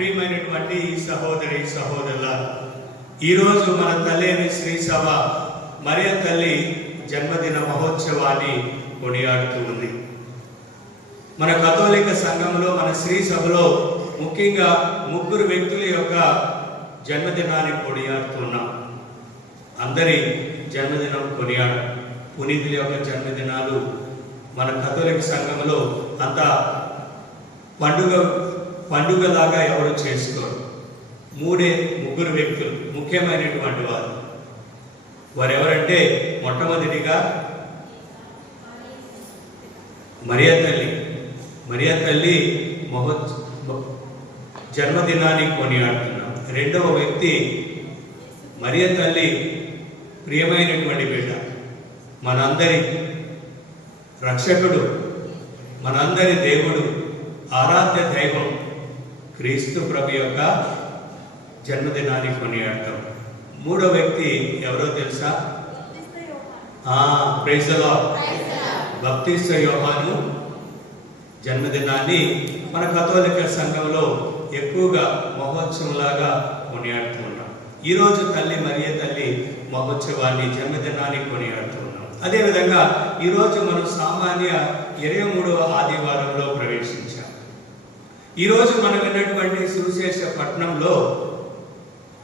ప్రియమైనటువంటి సహోదరి సహోదరుల, ఈరోజు మన తల్లి అయిన శ్రీ సభ మరియ తల్లి జన్మదిన మహోత్సవాన్ని కొనియాడుతూ ఉంది. మన కథోలిక సంఘంలో మన శ్రీ సభలో ముఖ్యంగా ముగ్గురు వ్యక్తుల యొక్క జన్మదినాన్ని కొనియాడుతున్నాం. అందరి జన్మదినం కొనియాడు. పునీతుల యొక్క జన్మదినాలు మన కథోలిక సంఘంలో అంత పండుగలాగా ఎవరు చేసుకోరు. ముగ్గురు వ్యక్తులు ముఖ్యమైనటువంటి వారు ఎవరంటే, మొట్టమొదటిగా మరియ తల్లి జన్మదినాన్ని కొనియాడుతున్నాం. రెండవ వ్యక్తి మరియ తల్లి ప్రియమైనటువంటి బిడ్డ, మనందరి రక్షకుడు, మనందరి దేవుడు, ఆరాధ్య దైవం క్రీస్తు ప్రభు యొక్క జన్మదినాన్ని కొనియాడతాం. మూడో వ్యక్తి ఎవరో తెలుసా? Praise the lord. బాప్తిస్మ యోహాను జన్మదినాన్ని మన కథోలిక సంఘంలో ఎక్కువగా మహోత్సవంలాగా కొనియాడుతున్నాం. ఈరోజు తల్లి మరియ తల్లి మహోత్సవాన్ని జన్మదినాన్ని కొనియాడుతున్నాం. అదేవిధంగా ఈరోజు మనం సామాన్య 23వ ఆదివారంలో ప్రవేశించాం. ఈరోజు మనం విన్నటువంటి సువిశేష పట్టణంలో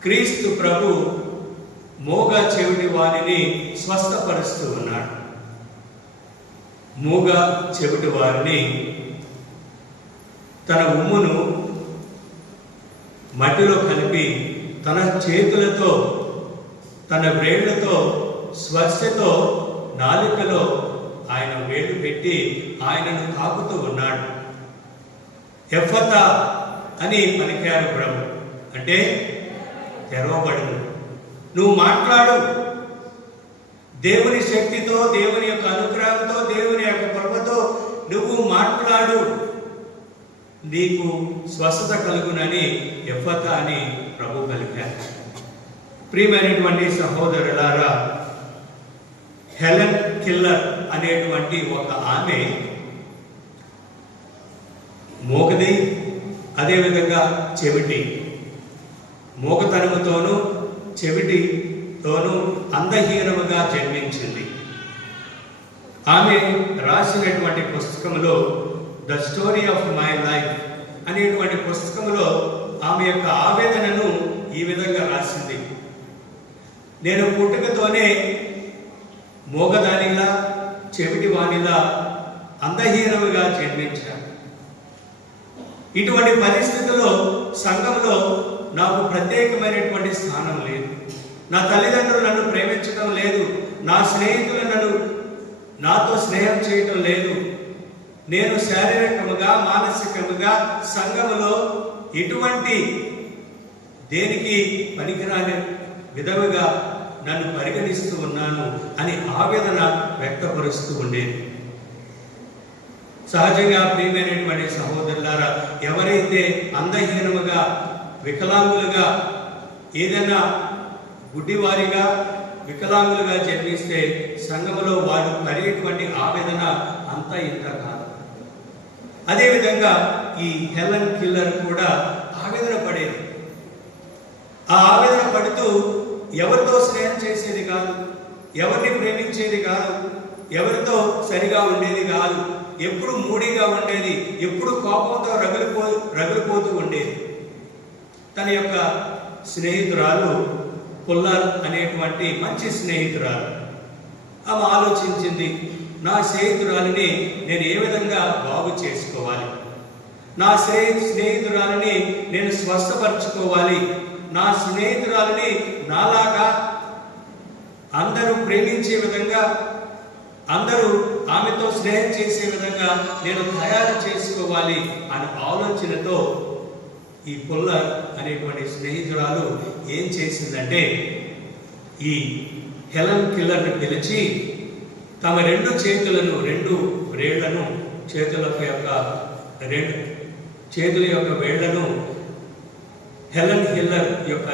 క్రీస్తు ప్రభు మూగ చెవిటి వారిని స్వస్థపరుస్తూ ఉన్నాడు. మూగ చెవిటి వారిని తన ఉమ్మును మట్టిలో కలిపి తన చేతులతో తన వేళ్లతో స్పర్శతో నాలుకలో ఆయన వేలు పెట్టి ఆయనను తాకుతూ ఉన్నాడు. ఎఫతా అని పలికారు ప్రభు, అంటే తెరవబడును, నువ్వు మాట్లాడు, దేవుని శక్తితో, దేవుని యొక్క అనుగ్రహంతో, దేవుని యొక్క కృపతో నువ్వు మాట్లాడు, నీకు స్వస్థత కలుగునని ఎఫతా అని ప్రభు పలికారు. ప్రియమైనటువంటి సహోదరులారా, హెలెన్ కిల్లర్ అనేటువంటి ఒక ఆమె మూగది, అదేవిధంగా చెవిటి, మూగతనముతోనూ చెవిటితోనూ అందహీనముగా జన్మించింది. ఆమె రాసినటువంటి పుస్తకంలో the story of my life అనేటువంటి పుస్తకంలో ఆమె యొక్క ఆవేదనను ఈ విధంగా రాసింది. నేను పుట్టుకతోనే మూగదానిలా, చెవిటి వానిలా, అందహీనముగా జన్మించాను. ఇటువంటి పరిస్థితుల్లో సంఘంలో నాకు ప్రత్యేకమైనటువంటి స్థానం లేదు. నా తల్లిదండ్రులు నన్ను ప్రేమించడం లేదు. నా స్నేహితులు నాతో స్నేహం చేయటం లేదు. నేను శారీరకముగా, మానసికముగా సంఘములో ఎటువంటి దేనికి పనికిరాని విధముగా నన్ను పరిగణిస్తూ ఉన్నాను అని ఆవేదన వ్యక్తపరుస్తూ ఉండేది. సహజంగా ప్రియమైనటువంటి సహోదరులారా, ఎవరైతే అందహీనముగా, వికలాంగులుగా, ఏదైనా గుడ్డివారిగా, వికలాంగులుగా జన్మిస్తే సంఘములో వారు పడేటువంటి ఆవేదన అంతా ఇంత కాదు. అదేవిధంగా ఈ హెలెన్ కిల్లర్ కూడా ఆవేదన పడేది. ఆ ఆవేదన పడుతూ ఎవరితో స్నేహం చేసేది కాదు, ఎవరిని ప్రేమించేది కాదు, ఎవరితో సరిగా ఉండేది కాదు, ఎప్పుడు మూడీగా ఉండేది, ఎప్పుడు కోపంతో రగిలిపోతూ ఉండేది. తన యొక్క స్నేహితురాలు పుల్లర్ అనేటువంటి మంచి స్నేహితురాలు, ఆమె ఆలోచించింది, నా స్నేహితురాలిని నేను ఏ విధంగా బాగు చేసుకోవాలి, నా స్నేహితురాలిని నేను స్వస్థపరచుకోవాలి, నా స్నేహితురాలిని నాలాగా అందరూ ప్రేమించే విధంగా, అందరూ ఆమెతో స్నేహం చేసే విధంగా నేను తయారు చేసుకోవాలి అనే ఆలోచనతో ఈ పుల్లర్ అనేటువంటి స్నేహితురాలు ఏం చేసిందంటే, ఈ హెలెన్ కిల్లర్ని పిలిచి తమ రెండు వేళ్లను చేతుల యొక్క వేళ్లను హెలెన్ కిల్లర్ యొక్క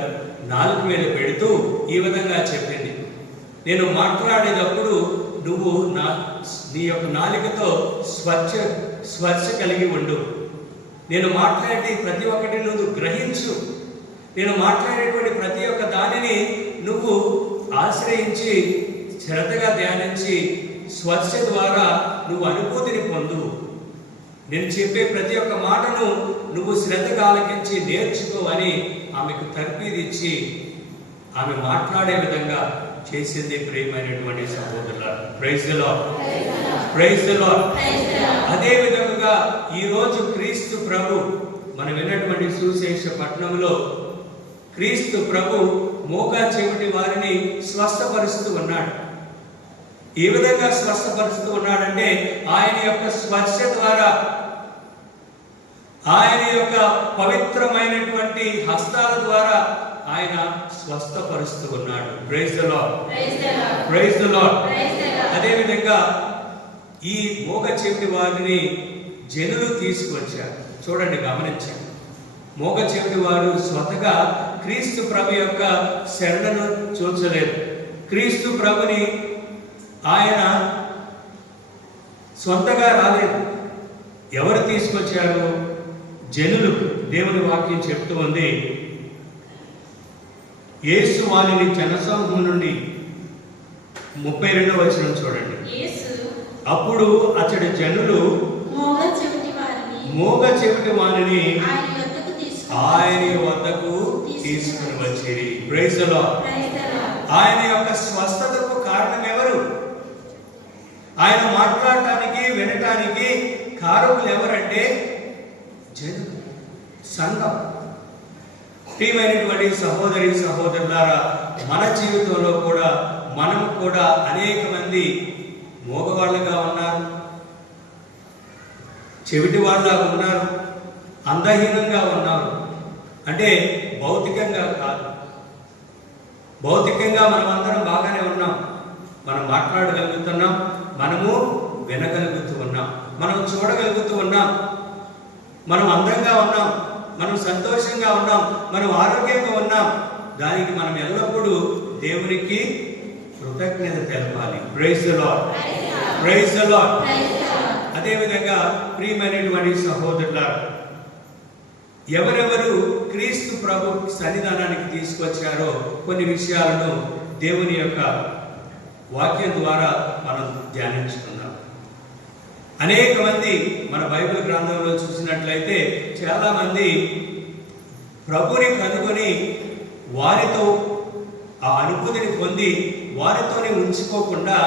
నాలుగు మీద పెడుతూ ఈ విధంగా చెప్పింది, నేను మాట్లాడేటప్పుడు నువ్వు నీ యొక్క నాలుకతో స్పర్శ కలిగి ఉండు, నేను మాట్లాడే ప్రతి ఒక్కటి నువ్వు గ్రహించు. నేను మాట్లాడేటువంటి ప్రతి ఒక్క దానిని నువ్వు ఆశ్రయించి శ్రద్ధగా ధ్యానించి స్పర్శ ద్వారా నువ్వు అనుభూతిని పొందు. నేను చెప్పే ప్రతి ఒక్క మాటను నువ్వు శ్రద్ధగా ఆలకించి నేర్చుకో అని ఆమెకు తర్ఫీదిచ్చి ఆమె మాట్లాడే విధంగా చేసింది ప్రియమైనటువంటి సహోదరులారా. Praise the Lord, praise the Lord. అదే విధంగా ఈరోజు క్రీస్తు ప్రభు మనం విన్నటువంటి సువిశేష పట్టణంలో క్రీస్తు ప్రభు మోగా చెవిటి వారిని స్వస్థపరుస్తూ ఉన్నాడు. ఏ విధంగా స్వస్థపరుస్తూ ఉన్నాడంటే ఆయన యొక్క స్పర్శ ద్వారా, ఆయన యొక్క పవిత్రమైనటువంటి హస్తాల ద్వారా ఆయన స్వస్థపరుస్తూ ఉన్నాడు. Praise the Lord, praise the Lord. అదే విధంగా ఈ మోగ చెవిటి వారిని జనులు తీసుకొచ్చారు. చూడండి, గమనించండి. మోగ చెవిటి వారు స్వతగా క్రీస్తు ప్రభు యొక్క శరణను చూచలేదు. క్రీస్తు ప్రభుని ఆయన సొంతగా రాలేదు. ఎవరు తీసుకొచ్చారు? జనులు. దేవుని వాక్యం చెప్తూ ఉంది, యేసు వారిని జనసమూహం నుండి 32వ వచనం చూడండి. అప్పుడు అతడి జనులు మోగ చెవిటి వారిని ఆయన వద్దకు తీసుకుని వచ్చిరి. Praise the Lord. ఆయన యొక్క స్వస్థతకు కారణం ఎవరు? ఆయన మాట్లాడటానికి వినటానికి కారకులు ఎవరంటే జనులు, సంఘం. ప్రియమైనటువంటి సహోదరి సహోదరులారా, మన జీవితంలో కూడా మనం కూడా అనేక మంది మోగవాళ్ళుగా ఉన్నారు, చెవిటి వాళ్ళగా ఉన్నారు, అందహీనంగా ఉన్నారు. అంటే భౌతికంగా కాదు, భౌతికంగా మనం అందరం బాగానే ఉన్నాం. మనం మాట్లాడగలుగుతున్నాం, మనము వినగలుగుతూ ఉన్నాం, మనం చూడగలుగుతూ ఉన్నాం, మనం అందంగా ఉన్నాం, మనం సంతోషంగా ఉన్నాం, మనం ఆరోగ్యంగా ఉన్నాం. దానికి మనం ఎల్లప్పుడూ దేవునికి కృతజ్ఞత తెలపాలి. Praise the Lord, praise the Lord. అదేవిధంగా ప్రియమైనటువంటి సహోదరులారా, ఎవరెవరు క్రీస్తు ప్రభు సన్నిధానానికి తీసుకొచ్చారో కొన్ని విషయాలను దేవుని యొక్క వాక్యం ద్వారా మనం ధ్యానించుకుందాం. అనేక మంది మన బైబిల్ గ్రంథంలో చూసినట్లయితే చాలా మంది ప్రభుని కనుగొని వారితో ఆ అనుభూతిని పొంది వారితోనే ఉంచుకోకుండా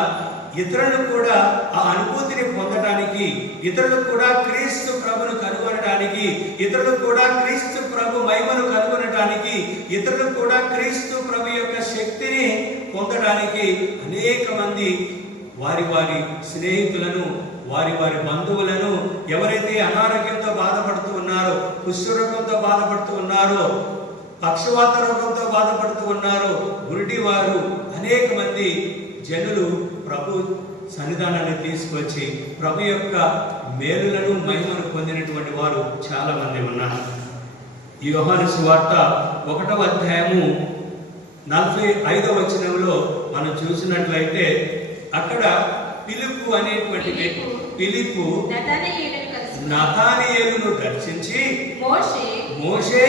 ఇతరులు కూడా ఆ అనుభూతిని పొందడానికి, ఇతరులు కూడా క్రీస్తు ప్రభును కనుగొనడానికి, ఇతరులు కూడా క్రీస్తు ప్రభు మహిమను కనుగొనడానికి, ఇతరులు కూడా క్రీస్తు ప్రభు యొక్క శక్తిని పొందడానికి అనేక మంది వారి వారి స్నేహితులను, వారి వారి బంధువులను, ఎవరైతే అనారోగ్యంతో బాధపడుతూ ఉన్నారో, కుష్ఠరోగంతో బాధపడుతూ ఉన్నారో, పక్షవాత రోగంతో బాధపడుతూ ఉన్నారో, గురిటి వారు అనేక మంది జనులు ప్రభు సన్నిధానాన్ని తీసుకొచ్చి ప్రభు యొక్క మేలులను మహిమను పొందినటువంటి వారు చాలా మంది ఉన్నారు. ఈ యోహాను సువార్త 1వ అధ్యాయము 45వ వచనంలో మనం చూసినట్లయితే అక్కడ ఫిలిప్పు అనేటువంటి ఫిలిప్పు నతానీయేలును దర్శించి మోషే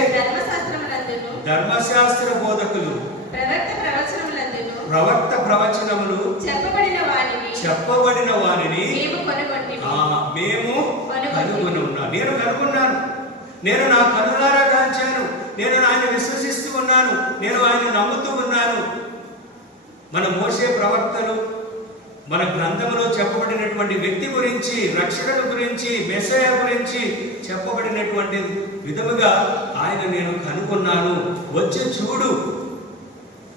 ధర్మశాస్త్ర బోధకులు ప్రవక్త ప్రవచనములు చెప్పబడిన వారిని మేము కనుగొని ఉన్నాం. నేను కనుగొన్నాను, నేను నా కనులారా గాంచాను, నేను ఆయన విశ్వసిస్తూ ఉన్నాను, నేను ఆయన నమ్ముతూ ఉన్నాను. మన మోషే ప్రవక్తలు మన గ్రంథంలో చెప్పబడినటువంటి వ్యక్తి గురించి, రక్షకుడు గురించి, మెస్సయ గురించి చెప్పబడినటువంటి విధముగా ఆయన నేను కనుగొన్నాను, వచ్చి చూడు,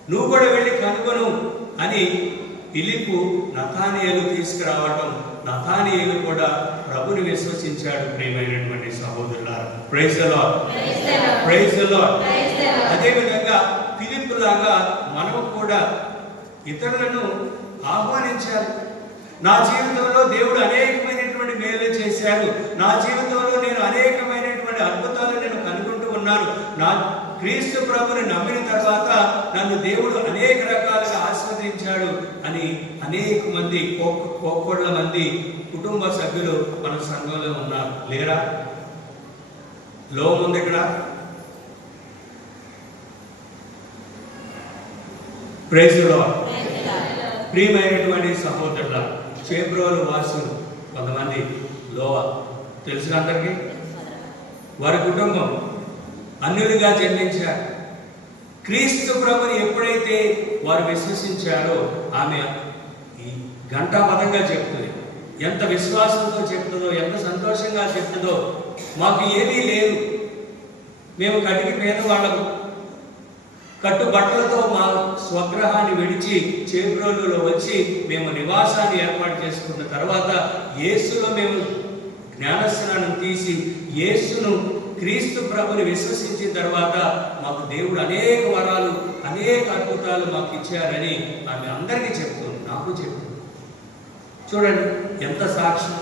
నువ్వు కూడా వెళ్ళి కనుగొను అని ఫిలిప్పు నతానీయేలు తీసుకురావటం, నతానీయేలు కూడా ప్రభుని విశ్వసించాడు. ప్రియమైనటువంటి సహోదరులారా, praise the Lord, praise the Lord. అదే విధంగా ఫిలిప్పు లాగా మనం కూడా ఇతరులను ఆహ్వానించాలి. నా జీవితంలో దేవుడు అనేకమైనటువంటి మేలు చేశాడు, నా జీవితంలో నేను అనేకమైనటువంటి అద్భుతాలు నేను కనుగొంటూ ఉన్నాను, నా క్రీస్తు ప్రభుని నమ్మిన తర్వాత నన్ను దేవుడు అనేక రకాలుగా ఆస్వాదించాడు అని అనేక మంది కోట్ల మంది కుటుంబ సభ్యులు మన సంఘంలో ఉన్నారు, లేరా? లోం ఉంది ఇక్కడ. Praise the Lord. ప్రియమైనటువంటి సహోదరుల, చేబ్రోలు వాసులు కొంతమంది లోవ తెలిసిన అందరికీ, వారి కుటుంబం అన్యులుగా జన్మించారు. క్రీస్తు ప్రభుని ఎప్పుడైతే వారు విశ్వసించారో ఆమె ఈ ఘంటాపదంగా చెప్తుంది. ఎంత విశ్వాసంతో చెప్తుందో, ఎంత సంతోషంగా చెప్తుందో. మాకు ఏమీ లేదు, మేము కటికి పేదవాళ్ళము, కట్టు బట్టలతో మా స్వగ్రహాన్ని విడిచి చేబ్రోలులో వచ్చి మేము నివాసాన్ని ఏర్పాటు చేసుకున్న తర్వాత యేసులో మేము జ్ఞానస్నానం తీసి యేసును క్రీస్తు ప్రభుని విశ్వసించిన తర్వాత మాకు దేవుడు అనేక వరాలు, అనేక అద్భుతాలు మాకు ఇచ్చారని ఆమె అందరికీ చెప్తుంది, నాకు చెప్తుంది. చూడండి ఎంత సాక్ష్యం.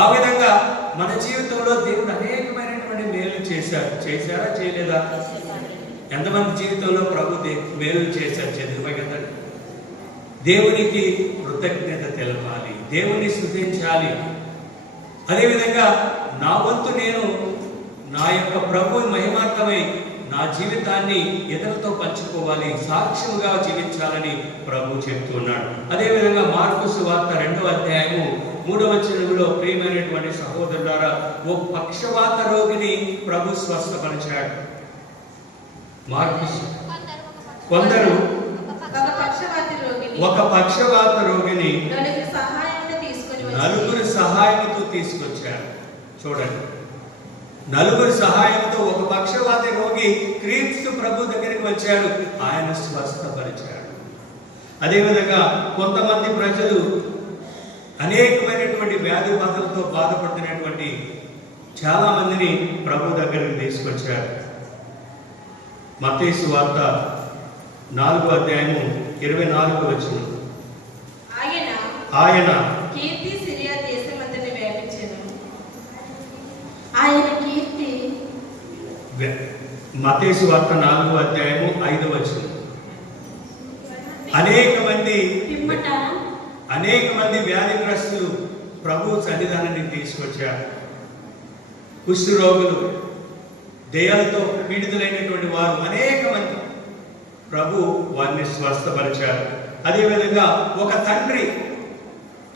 ఆ విధంగా మన జీవితంలో దేవుడు అనేకమైనటువంటి మేలు చేశారా చేయలేదా? ఎంతమంది జీవితంలో ప్రభు మేలు చేశారు? చదువు కదా. దేవునికి కృతజ్ఞత తెలపాలి, దేవుని స్తుతించాలి. అదేవిధంగా నా వంతు నేను నా యొక్క ప్రభు మహిమార్థమై నా జీవితాన్ని ఇతరులతో పంచుకోవాలి, సాక్ష్యంగా జీవించాలని ప్రభు చెప్తున్నాడు. అదేవిధంగా మార్కు సువార్త 2వ అధ్యాయము 3వ వచనంలో ప్రియమైనటువంటి సహోదరులారా, ఓ పక్షవాత రోగిని ప్రభు స్వస్థపరిచాడు. కొందరు ఒక పక్షవాత రోగిని నలుగురు సహాయంతో తీసుకొచ్చారు. చూడండి, నలుగురు సహాయంతో ఒక పక్షవాత రోగి క్రీస్తు ప్రభు దగ్గరికి వచ్చాడు, ఆయన స్వస్థపరిచాడు. అదేవిధంగా కొంతమంది ప్రజలు అనేకమైనటువంటి వ్యాధి బాధలతో బాధపడుతున్నటువంటి చాలా మందిని ప్రభు దగ్గరికి తీసుకొచ్చారు. మత్తయి సువార్త 4వ అధ్యాయము 24వ వచనం. ఆయన కీర్తి సిరియా దేశమంతటి వ్యాపించెను. ఆయన కీర్తి. మత్తయి సువార్త 4వ అధ్యాయము 5వ వచనం. అనేక మంది వ్యాధిగ్రస్తులు ప్రభు సన్నిధానాన్ని తీసుకొచ్చారు. కుష్ఠరోగులు, దయ్యాలతో పీడితులైనటువంటి వారు అనేక మంది ప్రభు వారిని స్వస్థపరిచారు. అదేవిధంగా ఒక తండ్రి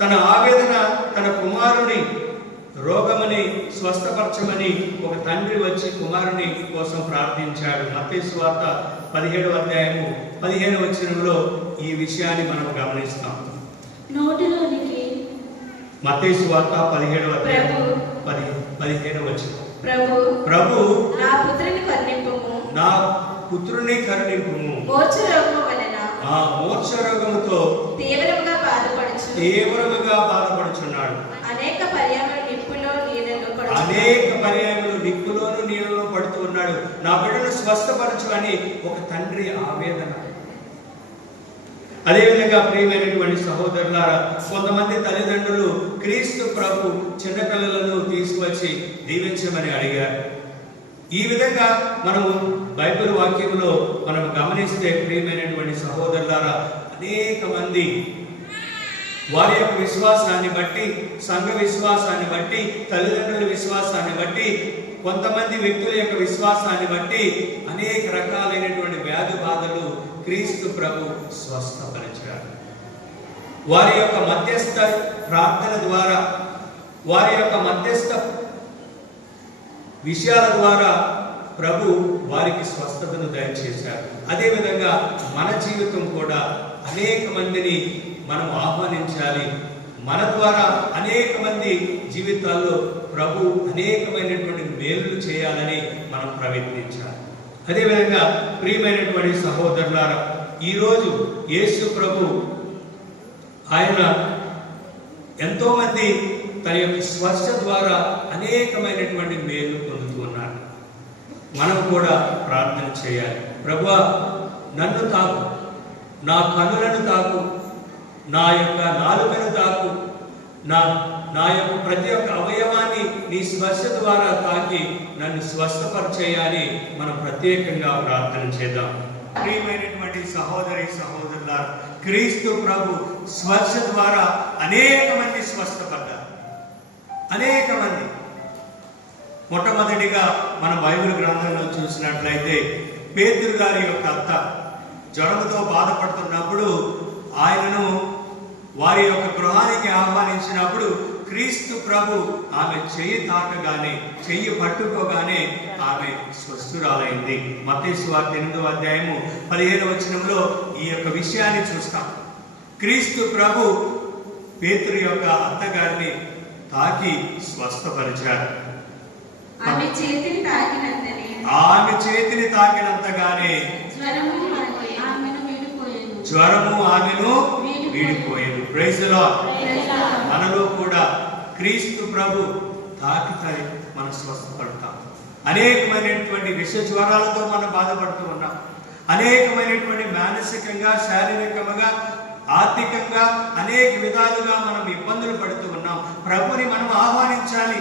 తన ఆవేదన, తన కుమారుని రోగమని స్వస్థపరచమని ఒక తండ్రి వచ్చి కుమారుని కోసం ప్రార్థించాడు. మత్తయి సువార్త 17వ అధ్యాయము 15వ వచనంలో ఈ విషయాన్ని మనం గమనిస్తాం. నోటిలోనికి మత్తయి సువార్త 17వ అధ్యాయము 15వ వచనం. ప్రభు నా పుత్రుని కరుణింపుము, నా పుత్రుని కరుణింపుము. మూర్ఛ రోగముతో తీవ్రముగా బాధపడుచున్నాడు. అనేక పర్యాయములు నిప్పులోను నీళ్ళలో పడుతూ ఉన్నాడు. నా బిడ్డను స్వస్థపరచు అని ఒక తండ్రి ఆవేదన. అదేవిధంగా ప్రియమైనటువంటి సహోదరులారా, కొంతమంది తల్లిదండ్రులు క్రీస్తు ప్రభు చిన్నపిల్లలను తీసుకువచ్చి దీవించమని అడిగారు. ఈ విధంగా మనము బైబిల్ వాక్యంలో మనం గమనిస్తే ప్రియమైనటువంటి సహోదరులారా, అనేక మంది వారి యొక్క విశ్వాసాన్ని బట్టి, సంఘ విశ్వాసాన్ని బట్టి, తల్లిదండ్రుల విశ్వాసాన్ని బట్టి, కొంతమంది వ్యక్తుల యొక్క విశ్వాసాన్ని బట్టి అనేక రకాలైనటువంటి వ్యాధి బాధలు క్రీస్తు ప్రభు స్వస్థపరిచారు. వారి యొక్క మధ్యస్థ ప్రార్థన ద్వారా, వారి యొక్క మధ్యస్థ విషయాల ద్వారా ప్రభు వారికి స్వస్థతను దయచేశారు. అదేవిధంగా మన జీవితం కూడా అనేక మందిని మనం ఆహ్వానించాలి. మన ద్వారా అనేక మంది జీవితాల్లో ప్రభు అనేకమైనటువంటి మేలులు చేయాలని మనం ప్రయత్నించాలి. అదేవిధంగా ప్రియమైనటువంటి సహోదరులారా, ఈరోజు యేసు ప్రభు ఆయన ఎంతో మంది తన యొక్క స్పర్శ ద్వారా అనేకమైనటువంటి మేలు పొందుతున్నారు. మనం కూడా ప్రార్థన చేయాలి. ప్రభువా, నన్ను తాకు, నా కనులను తాకు, నా యొక్క నాలుకను తాకు, నా యొక్క ప్రతి ఒక్క అవయవాన్ని నీ స్పర్శ ద్వారా తాకి నన్ను స్వస్థపరిచేయాలి. మనం ప్రత్యేకంగా ప్రార్థన చేద్దాం. ప్రియమైనటువంటి సహోదరి సహోదరులారా, క్రీస్తు ప్రభు స్పర్శ ద్వారా అనేక మంది స్వస్థపడ్డారు. అనేక మంది మొట్టమొదటిగా మన బైబిల్ గ్రంథంలో చూసినట్లయితే పేతురు గారి యొక్క అత్త జ్వరంతో బాధపడుతున్నప్పుడు ఆయనను వారి యొక్క గృహానికి ఆహ్వానించినప్పుడు క్రీస్తు ప్రభు ఆమె చెయ్యి తాకగానే, చెయ్యి పట్టుకోగానే ఆమె స్వస్థురాలైంది. మత్తయి సువార్త 8వ అధ్యాయము 15వ వచనంలో ఈ యొక్క విషయాన్ని చూస్తాం. క్రీస్తు ప్రభు పేతురు యొక్క అత్తగారిని తాకి స్వస్థపరిచారు. ఆమె చేతిని తాకినంతగానే జ్వరము ఆమెను వీడిపోయేను. Praise the lord. మనలో కూడా క్రీస్తు ప్రభు తాకితే మనం స్వస్థపడతాం. అనేకమైనటువంటి విష జ్వరాలతో మనం బాధపడుతూ ఉన్నాం. అనేకమైనటువంటి మానసికంగా, శారీరకంగా, ఆర్థికంగా అనేక విధాలుగా మనం ఇబ్బందులు పడుతూ ఉన్నాం. ప్రభుని మనం ఆహ్వానించాలి.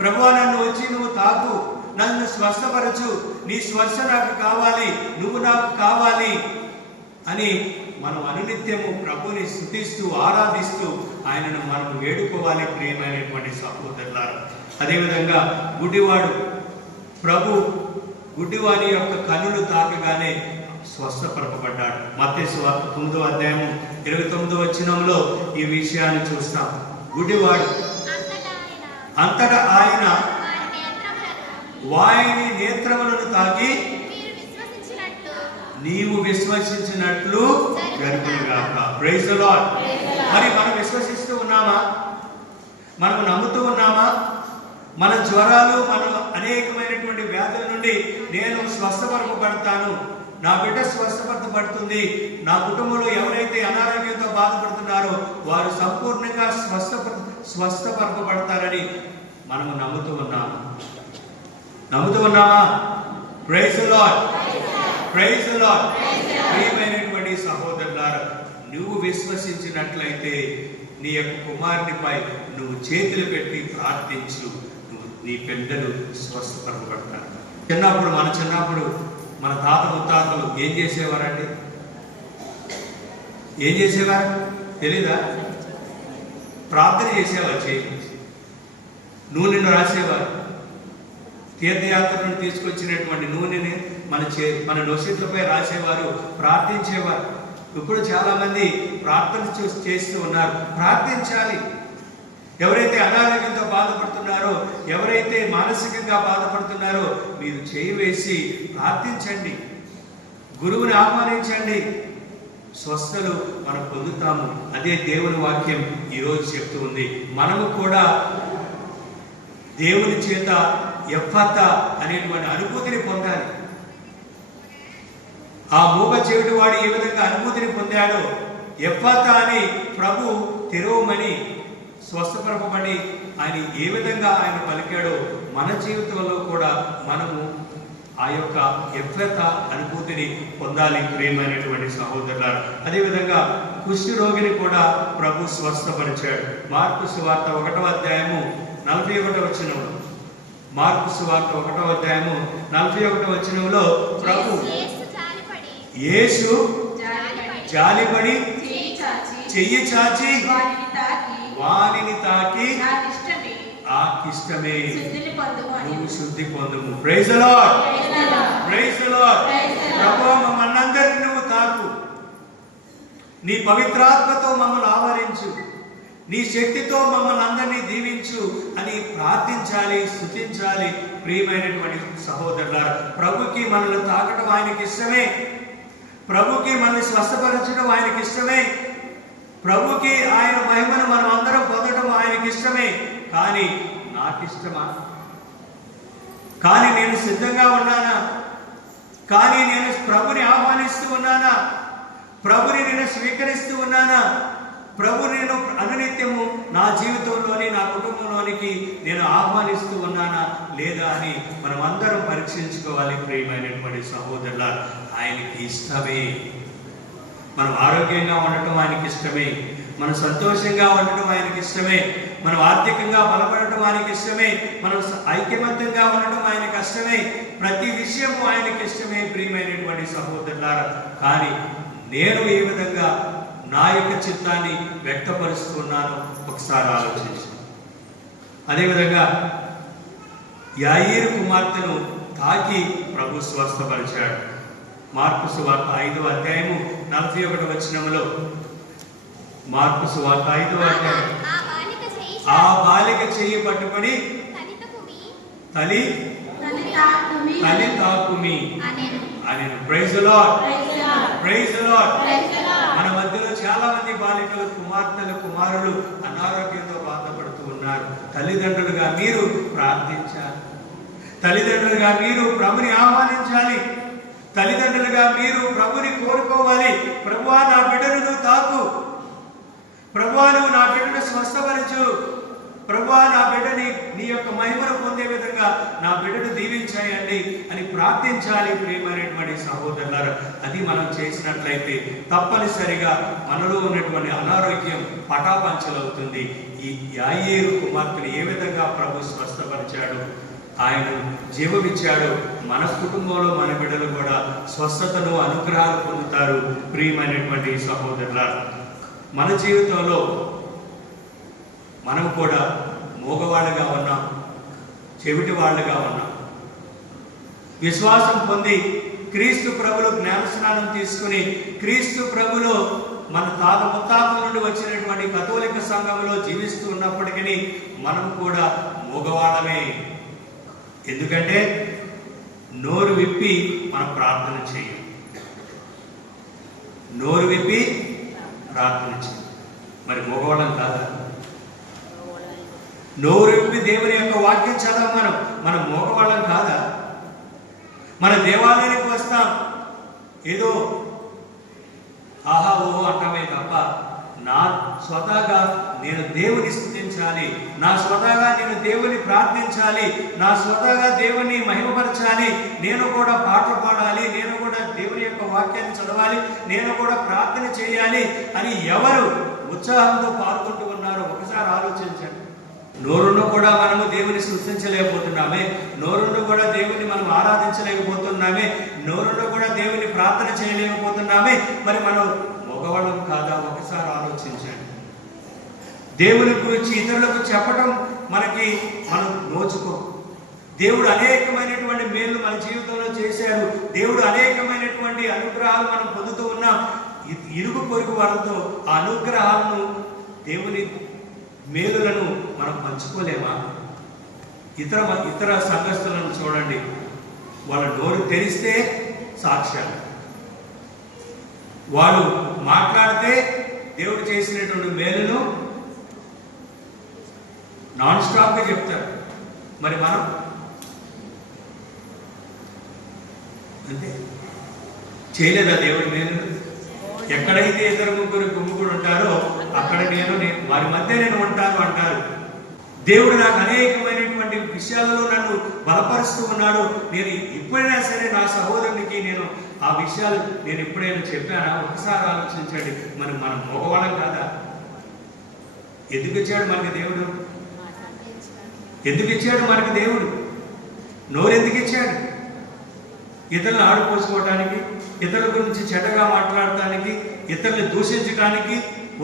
ప్రభువా, నన్ను వచ్చి నువ్వు తాకు, నన్ను స్వస్థపరచు, నీ స్పర్శ నాకు కావాలి, నువ్వు నాకు కావాలి అని మనం అనునిత్యము ప్రభుని స్తుతిస్తూ ఆరాధిస్తూ ఆయనను మనం వేడుకోవాలి. ప్రియమైనటువంటి సహోదరులారా, అదేవిధంగా గుడ్డివాడు ప్రభు గుడ్డివాడి యొక్క కన్నులు తాకగానే స్వస్థపరచబడ్డాడు. మత్తయి సువార్త 9వ అధ్యాయం 29వ వచనంలో ఈ విషయాన్ని చూస్తాం. గుడ్డివాడు అంతటా ఆయన వారి నేత్రములను తాకి నీవు విశ్వసించినట్లు జరుగునుగాక. Praise the Lord. మరి మనం విశ్వసిస్తూ ఉన్నామా? మనం నమ్ముతూ ఉన్నామా? మన జ్వరాలు, మన అనేకమైనటువంటి వ్యాధుల నుండి నేను స్వస్థపరచబడతాను, నా బిడ్డ స్వస్థపరచబడుతుంది, నా కుటుంబంలో ఎవరైతే అనారోగ్యంతో బాధపడుతున్నారో వారు సంపూర్ణంగా స్వస్థపరచబడతారని మనము నమ్ముతూ ఉన్నామా? Praise the Lord. Praise the Lord. ప్రియమైనటువంటి సహోదరులారా, నువ్వు విశ్వసించినట్లయితే నీ యొక్క కుమారునిపై నువ్వు చేతులు పెట్టి ప్రార్థించు, నీ బిడ్డలు స్వస్థపరచబడతారు. చిన్నప్పుడు మన తాత ముత్తాతలు ఏం చేసేవారండి? ఏం చేసేవారు తెలీదా? ప్రార్థన చేసేవారు, చేయించి నూనెను రాసేవారు. తీర్థయాత్ర నుండి తీసుకొచ్చినటువంటి నూనెని మన నొసెట్లపై రాసేవారు, ప్రార్థించేవారు. ఇప్పుడు చాలా మంది ప్రార్థన చేస్తూ ఉన్నారు. ప్రార్థించాలి. ఎవరైతే అనారోగ్యంతో బాధపడుతున్నారో, ఎవరైతే మానసికంగా బాధపడుతున్నారో మీరు చేయి వేసి ప్రార్థించండి, గురువుని ఆహ్వానించండి. స్వస్థలు మనం పొందుతాము. అదే దేవుని వాక్యం ఈరోజు చెప్తూ ఉంది. మనము కూడా దేవుని చేత ఎఫ్ఫతా అనేటువంటి అనుభూతిని పొందాలి. ఆ మూగ చెవిటి వాడు ఏ విధంగా అనుభూతిని పొందాడో, ఎఫ్ఫతా అని ప్రభు తెరవమని స్వస్థపరపబడి ఆయన ఏ విధంగా ఆయన పలికాడో మన జీవితంలో కూడా మనము ఆ యొక్క ఎఫ్ఫతా అనుభూతిని పొందాలి. ప్రియమైనటువంటి సహోదరులారా, అదేవిధంగా కుష్ఠ రోగిని కూడా ప్రభు స్వస్థపరిచాడు. మార్కు సువార్త 1వ అధ్యాయము 41వ వచనంలో, మార్కు సువార్త 1వ అధ్యాయము 41వ వచనంలో ప్రభు యేసు జాలిపడి చెయ్యి చాచి వానిని తాకి ఆకిష్టమే నువ్వు శుద్ధి పొందుము. Praise the Lord. Praise the Lord. ప్రభువా, మమ్మల్నందరినీ నువ్వు తాకు, నీ పవిత్రాత్మతో మమ్మల్ని ఆవరించు, నీ శక్తితో మమ్మల్ని అందరినీ దీవించు అని ప్రార్థించాలి, స్తుతించాలి. ప్రియమైనటువంటి సహోదరులారా, ప్రభుకి మనల్ని తాకడం ఆయనకి ఇష్టమే. ప్రభుకి మనల్ని స్వస్థపరచడం ఆయనకి ఇష్టమే. ప్రభుకి ఆయన మహిమను మనం అందరం పొందడం ఆయనకి ఇష్టమే. కానీ నాకు ఇష్టమా? కానీ నేను సిద్ధంగా ఉన్నానా? కానీ నేను ప్రభుని ఆహ్వానిస్తూ ఉన్నానా? ప్రభుని నేను స్వీకరిస్తూ ఉన్నానా? ప్రభు నేను అనునిత్యము నా జీవితంలోని, నా కుటుంబంలోనికి నేను ఆహ్వానిస్తూ ఉన్నానా లేదా అని మనం అందరం పరీక్షించుకోవాలి. ప్రియమైనటువంటి సహోదరులా, ఆయనకి ఇష్టమే. మనం ఆరోగ్యంగా ఉండటం ఆయనకి ఇష్టమే, మనం సంతోషంగా ఉండటం ఆయనకి ఇష్టమే, మనం ఆర్థికంగా బలపడటం ఆయనకి ఇష్టమే, మనం ఐక్యమత్యంగా ఉండటం ఆయనకి ఇష్టమే. ప్రతి విషయము ఆయనకి ఇష్టమే. ప్రియమైనటువంటి సహోదరులారా, కానీ నేను ఏ విధంగా నా యొక్క చిత్తాన్ని వ్యక్తపరుస్తున్నాను ఒకసారి ఆలోచించి. అదేవిధంగా యాయీరు కుమార్తెను తాకి ప్రభు స్వస్థపరిచాడు. మార్కు సువార్త 5వ అధ్యాయము 41వ వచనంలో, మార్కు సువార్త 5వ అధ్యాయం, ఆ బాలిక చెయ్యి పట్టుకొని తలి తాకుమి అని. Praise the Lord, praise the Lord. మన మధ్యలో చాలా మంది బాలికలు, కుమార్తెలు, కుమారులు అనారోగ్యంతో బాధపడుతూ ఉన్నారు. తల్లిదండ్రులుగా మీరు ప్రార్థించాలి. తల్లిదండ్రులుగా మీరు ప్రభుని ఆహ్వానించాలి. తల్లిదండ్రులుగా మీరు ప్రభుని కోరుకోవాలి. ప్రభువా, నా బిడ్డను నువ్వు తాకు. ప్రభువా, నువ్వు నా బిడ్డను స్వస్థపరచు. ప్రభువా, నా బిడ్డని నీ యొక్క మహిమను పొందే విధంగా నా బిడ్డను దీవించాయండి అని ప్రార్థించాలి. ప్రియమైనటువంటి సహోదరులారా, అది మనం చేసినట్లయితే తప్పనిసరిగా మనలో ఉన్నటువంటి అనారోగ్యం పటాపంచలవుతుంది. ఈ యాయీరు కుమార్తెను ఏ విధంగా ప్రభు స్వస్థపరిచాడు, ఆయన జీవమిచ్చాడు. మన కుటుంబంలో మన బిడ్డలు కూడా స్వస్థతను, అనుగ్రహాలు పొందుతారు. ప్రియమైనటువంటి సహోదరులారా, మన జీవితంలో మనం కూడా మూగవాళ్ళగా ఉన్నాం, చెవిటి వాళ్ళగా ఉన్నాం. విశ్వాసం పొంది క్రీస్తు ప్రభులో జ్ఞానస్నానం తీసుకుని క్రీస్తు ప్రభులో మన తాత ముత్తాతల నుండి వచ్చినటువంటి కథోలిక సంఘంలో జీవిస్తూ ఉన్నప్పటికీ మనం కూడా మూగవాళ్ళమే. ఎందుకంటే నోరు విప్పి మనం ప్రార్థన చేయం. నోరు విప్పి ప్రార్థన చేయం. మరి మూగవాళ్ళం కాదా? నోరు విప్పి దేవుని యొక్క వాక్యం చదవం. మనం మూగవాళ్ళం కాదా? మన దేవాలయానికి వస్తాం, ఏదో ఆహా ఓహో అంటామే తప్ప నా స్వతహాగా నేను దేవుని స్తుతించాలి, నా స్వతహాగా నేను దేవుని ప్రార్థించాలి, నా స్వతహాగా దేవుని మహిమపరచాలి, నేను కూడా పాటలు పాడాలి, నేను కూడా దేవుని యొక్క వాక్యాన్ని చదవాలి, నేను కూడా ప్రార్థన చేయాలి అని ఎవరు ఉత్సాహంతో పాల్గొంటూ ఉన్నారో ఒకసారి ఆలోచించండి. నోరును కూడా మనము దేవుని సృష్టించలేకపోతున్నామే, నోరును కూడా దేవుని మనం ఆరాధించలేకపోతున్నామే, నోరును కూడా దేవుని ప్రార్థన చేయలేకపోతున్నామే. మరి మనం మగవాళ్ళం కాదా? ఒకసారి ఆలోచించండి. దేవుని గురించి ఇతరులకు చెప్పడం మనం నోచుకో. దేవుడు అనేకమైనటువంటి మేలు మన జీవితంలో చేశారు. దేవుడు అనేకమైనటువంటి అనుగ్రహాలు మనం పొందుతూ ఉన్నాం. ఇరుగు పొరుగు వారితో ఆ అనుగ్రహాలను, దేవుని మేలులను మనం పంచుకోలేమా? ఇతర సంఘస్థులను చూడండి, వాళ్ళ నోరు తెరిస్తే సాక్ష్యాలు, వాళ్ళు మాట్లాడితే దేవుడు చేసినటువంటి మేలును నాన్ స్టాప్గా చెప్తారు. మరి మనం అంతే చేయలేదా దేవుడి మేలు? ఎక్కడైతే ఇద్దరు ముగ్గురు గుమ్ముకుడు ఉంటారో అక్కడ నేను వారి మధ్య నేను ఉంటాను అంటారు. దేవుడు నాకు అనేకమైనటువంటి విషయాలలో నన్ను బలపరుస్తూ ఉన్నాడు. నేను ఎప్పుడైనా సరే నా సహోదరునికి నేను ఆ విషయాలు నేను ఎప్పుడైనా చెప్పానా? ఒకసారి ఆలోచించండి. మనం మగవాళ్ళం కాదా? ఎందుకు ఇచ్చాడు మనకి దేవుడు? ఎందుకు ఇచ్చాడు మనకి దేవుడు? నోరు ఎందుకు ఇచ్చాడు? ఇతరులను ఆడుకోసుకోవడానికి, ఇతరుల గురించి చెడ్డగా మాట్లాడటానికి, ఇతరులను దూషించడానికి.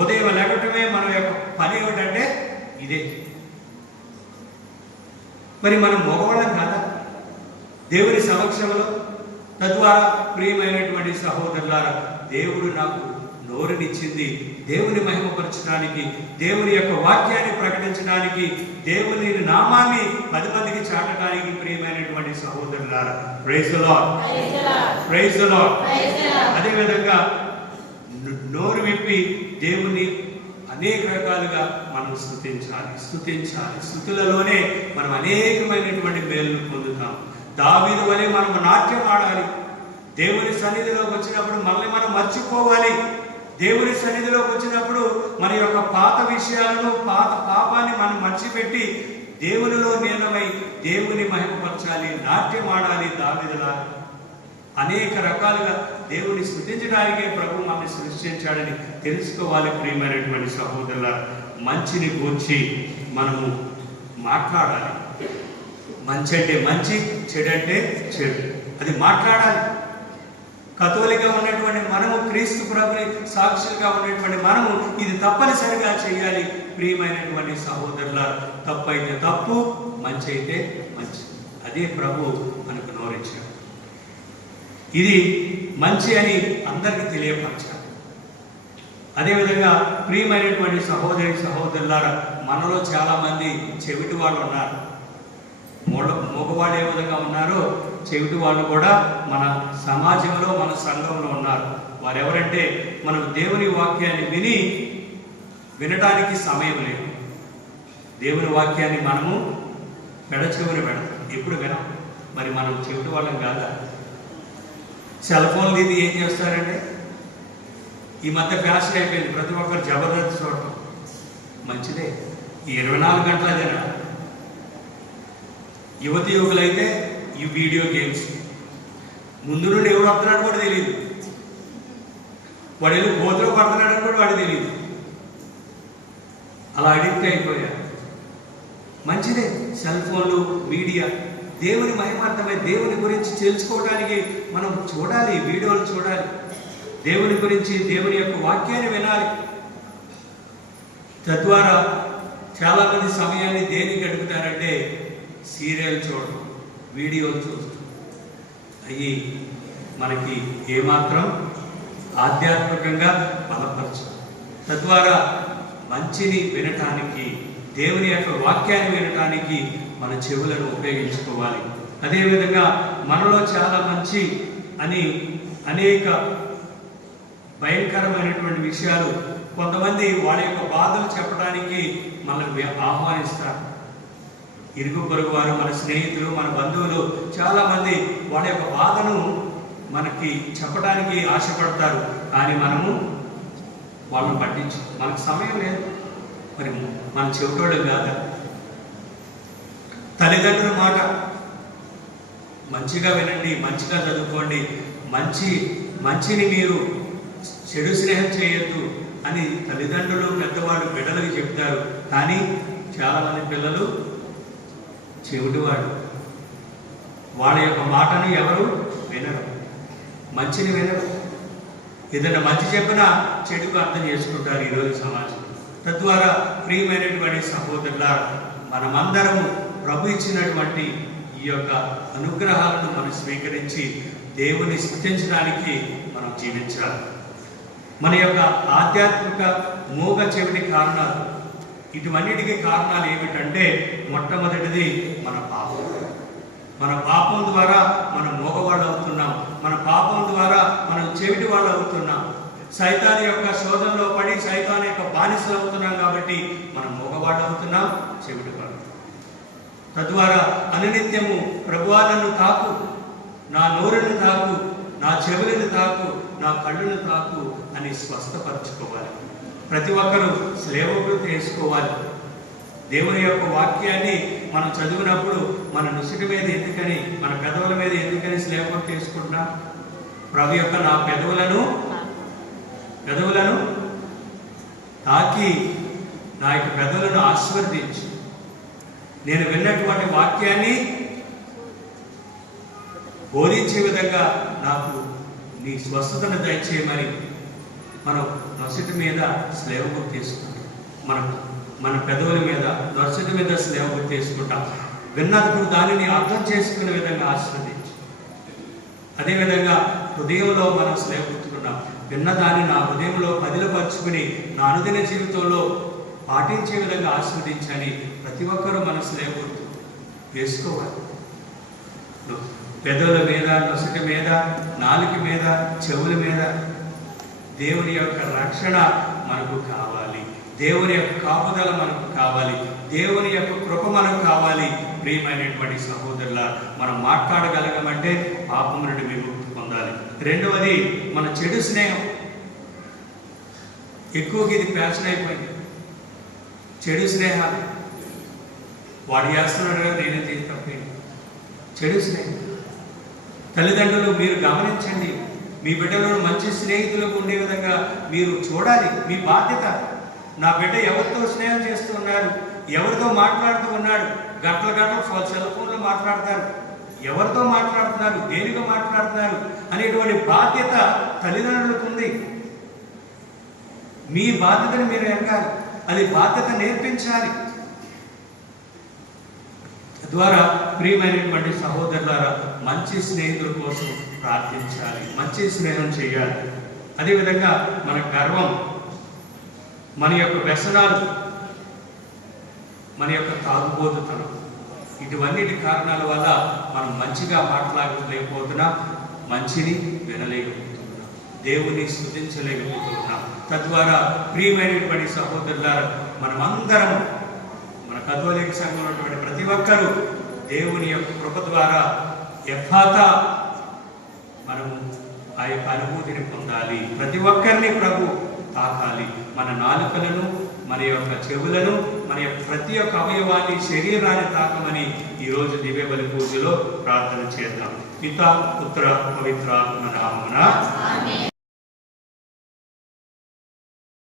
ఉదయం లేకటమే మన యొక్క పని ఏమిటంటే ఇదే. మరి మనం మగవాళ్ళం కాదా దేవుని సమక్షంలో? తద్వారా ప్రియమైనటువంటి సహోదరులారా, దేవుడు నాకు నోరునిచ్చింది దేవుని మహిమపరచడానికి, దేవుని యొక్క వాక్యాన్ని ప్రకటించడానికి, దేవుని నామాన్ని 10 మందికి చాటడానికి. ప్రియమైనటువంటి సహోదరులారా, praise the Lord, praise the Lord. అదేవిధంగా నోరు విప్పి దేవుని అనేక రకాలుగా మనం స్తుతించాలి. స్తుతులలోనే మనం అనేకమైనటువంటి మేలును పొందుతాం. దావీదు వలె మనం నాట్యం ఆడాలి. దేవుని సన్నిధిలోకి వచ్చినప్పుడు మనల్ని మనం మర్చిపోవాలి. దేవుని సన్నిధిలోకి వచ్చినప్పుడు మన యొక్క పాత విషయాలను, పాత పాపాన్ని మనం మర్చిపెట్టి దేవునిలో లీనమై దేవుని మహిమపరచాలి, నాట్యం ఆడాలి. దావీదులా అనేక రకాలుగా దేవుని స్తుతించడానికే ప్రభు మనల్ని సృష్టించాడని తెలుసుకోవాలి. ప్రియమైనటువంటి సహోదరుల, మంచిని గూర్చి మనము మాట్లాడాలి. మంచి అంటే మంచి, చెడు అంటే చెడు, అది మాట్లాడాలి. కథోలిగా ఉన్నటువంటి మనము, క్రీస్తు ప్రభుని సాక్షులుగా ఉన్నటువంటి మనము ఇది తప్పనిసరిగా చేయాలి. ప్రియమైనటువంటి సహోదరుల, తప్పు అయితే తప్పు, మంచి అయితే మంచి. అదే ప్రభు మనకు నోరించాడు. ఇది మంచి అని అందరికీ తెలియపరచాలి. అదేవిధంగా ప్రియమైనటువంటి సహోదరి సహోదరులారా, మనలో చాలా మంది చెవిటి వాళ్ళు ఉన్నారు. మగవాళ్ళు ఏ విధంగా ఉన్నారో చెవిటి వాళ్ళు కూడా మన సమాజంలో, మన సంఘంలో ఉన్నారు. వారు ఎవరంటే, మనం దేవుని వాక్యాన్ని వినటానికి సమయం లేదు. దేవుని వాక్యాన్ని మనము పెడచెవిని పెడతాం, ఎప్పుడు వినం. మరి మనం చెవిటి వాళ్ళం కాదా? సెల్ ఫోన్లు ఇది ఏం చేస్తారంటే, ఈ మధ్య ఫ్యాషన్ అయిపోయింది, ప్రతి ఒక్కరు జబర్దస్త్ చూడటం. మంచిదే, ఈ 24 గంటల అదేనా? యువతి యువకులైతే ఈ వీడియో గేమ్స్, ముందు నుండి ఎవరు వస్తున్నాడు కూడా తెలియదు, వాడు వెళ్ళి గోతులో పడుతున్నాడని కూడా వాడు తెలియదు. అలా అడిక్ట్ అయిపోయారు. మంచిదే సెల్ ఫోన్లు, మీడియా. దేవుని మహిమార్థమై దేవుని గురించి తెలుసుకోవడానికి మనం చూడాలి, వీడియోలు చూడాలి, దేవుని గురించి, దేవుని యొక్క వాక్యాన్ని వినాలి. తద్వారా చాలామంది సమయాన్ని దేనికి గడుపుతారంటే సీరియల్ చూడటం, వీడియోలు చూడటం. అవి మనకి ఏమాత్రం ఆధ్యాత్మికంగా బలపరచు. తద్వారా మంచిని వినటానికి, దేవుని యొక్క వాక్యాన్ని వినటానికి మన చెవులను ఉపయోగించుకోవాలి. అదేవిధంగా మనలో చాలా మంచి అని అనేక భయంకరమైనటువంటి విషయాలు, కొంతమంది వాళ్ళ యొక్క బాధలు చెప్పడానికి మనల్ని ఆహ్వానిస్తారు. ఇరుగు పొరుగు వారు, మన స్నేహితులు, మన బంధువులు చాలామంది వాళ్ళ యొక్క బాధను మనకి చెప్పడానికి ఆశపడతారు. కానీ మనము వాళ్ళని పట్టించు, మనకు సమయం లేదు. మరి మన చెవిటోళ్ళు కాదా? తల్లిదండ్రుల మాట మంచిగా వినండి, మంచిగా చదువుకోండి, మంచిని మీరు చెడు స్నేహం చేయొద్దు అని తల్లిదండ్రులు, పెద్దవాళ్ళు బిడ్డలకు చెప్తారు. కానీ చాలామంది పిల్లలు చెవిటివాడు, వాళ్ళ యొక్క మాటను ఎవరు వినరు, మంచిని వినరు. ఏదైనా మంచి చెప్పినా చెడుకు అర్థం చేసుకుంటారు ఈరోజు సమాజం. తద్వారా ప్రియమైనటువంటి సహోదరులారా, మనమందరము ప్రభు ఇచ్చినటువంటి ఈ యొక్క అనుగ్రహాలను మనం స్వీకరించి దేవుని స్తుతించడానికి మనం జీవించాలి. మన యొక్క ఆధ్యాత్మిక మూగ చెవిటి కారణాలు, ఇటువన్నిటికీ కారణాలు ఏమిటంటే, మొట్టమొదటిది మన పాపం. మన పాపం ద్వారా మనం మూగవాళ్ళు అవుతున్నాం, మన పాపం ద్వారా మనం చెవిటి వాళ్ళు అవుతున్నాం. సైతాను యొక్క శోధనలో పడి సైతాను యొక్క బానిసలు అవుతున్నాం కాబట్టి మనం మూగవాళ్ళు అవుతున్నాం, చెవిటి వాళ్ళు. తద్వారా అనునిత్యము ప్రభువా నన్ను తాకు, నా నోరుని తాకు, నా చెవులను తాకు, నా కళ్ళను తాకు అని స్వస్థపరచుకోవాలి. ప్రతి ఒక్కరూ స్లేవకృతి వేసుకోవాలి. దేవుని యొక్క వాక్యాన్ని మనం చదివినప్పుడు మన నుసుటి మీద ఎందుకని, మన పెదవుల మీద ఎందుకని స్లేవకృతి వేసుకుంటున్నాం? ప్రభు యొక్క నా పెదవులను తాకి నా యొక్క పెదవులను ఆశీర్వదించు, నేను విన్నటువంటి వాక్యాన్ని బోధించే విధంగా నాకు నీ స్వస్థతను దయచేయమని మనం నొసటి మీద స్లేవకృతి తీసుకుంటాం. మన పెదవుల మీద, నొసటి మీద స్లేవకృతి తీసుకుంటాం. విన్నప్పుడు దానిని అర్థం చేసుకునే విధంగా ఆశీర్వదించు. అదేవిధంగా హృదయంలో మనం స్లేవకృతుకున్నాం. విన్నదాన్ని నా హృదయంలో పదిలపరుచుకుని నా అనుదిన జీవితంలో పాటించే విధంగా ఆశీర్వదించని ప్రతి ఒక్కరూ మన స్లేవకృతు వేసుకోవాలి. పెదవుల మీద, నొసటి మీద, నాలుక మీద, చెవుల మీద దేవుని యొక్క రక్షణ మనకు కావాలి, దేవుని యొక్క కాపుదల మనకు కావాలి, దేవుని యొక్క కృప మనకు కావాలి. ప్రియమైనటువంటి సహోదరుల, మనం మాట్లాడగలగమంటే పాపం నుండి విముక్తి పొందాలి. రెండవది మన చెడు స్నేహం. ఎక్కువగా ఇది ఫ్యాషన్ అయిపోయింది, చెడు స్నేహాలు. వాడు చేస్తున్నాడు కదా, నేనే చేసి తప్పేది. చెడు స్నేహం. తల్లిదండ్రులు మీరు గమనించండి, మీ బిడ్డలను మంచి స్నేహితులకు ఉండే విధంగా మీరు చూడాలి. మీ బాధ్యత. నా బిడ్డ ఎవరితో స్నేహం చేస్తూ ఉన్నారు, ఎవరితో మాట్లాడుతూ ఉన్నాడు. గంటల సెల్ ఫోన్లో మాట్లాడతారు, ఎవరితో మాట్లాడుతున్నారు, దేనితో మాట్లాడుతున్నారు అనేటువంటి బాధ్యత తల్లిదండ్రులకు ఉంది. మీ బాధ్యతను మీరు ఎరగాలి, అది బాధ్యత నేర్పించాలి. తద్వారా ప్రియమైనటువంటి సహోదరులారా మంచి స్నేహితుల కోసం ప్రార్థించాలి, మంచి స్నేహం చేయాలి. అదేవిధంగా మన గర్వం, మన యొక్క వ్యసనాలు, మన యొక్క తాగుబోతుతనం, ఇటువన్నిటి కారణాల వల్ల మనం మంచిగా మాట్లాడలేకపోతున్నాం, మంచిని వినలేకపోతున్నాం, దేవుని స్తుతించలేకపోతున్నాం. తద్వారా ప్రియమైనటువంటి సహోదరులారా మనమందరం, మన కథోలిక సంఘంలో ఉన్నటువంటి ప్రతి ఒక్కరూ దేవుని యొక్క కృప ద్వారా ఎఫాతా మనము ఆ యొక్క అనుభూతిని పొందాలి. ప్రతి ఒక్కరిని ప్రభు తాకాలి. మన నాలుకలను, మన యొక్క చెవులను, మన యొక్క ప్రతి ఒక్క అవయవాన్ని, శరీరాన్ని తాకమని ఈరోజు దివ్య బలి పూజలో ప్రార్థన చేద్దాం. పితా, పుత్ర, పవిత్రాత్మ నామమున.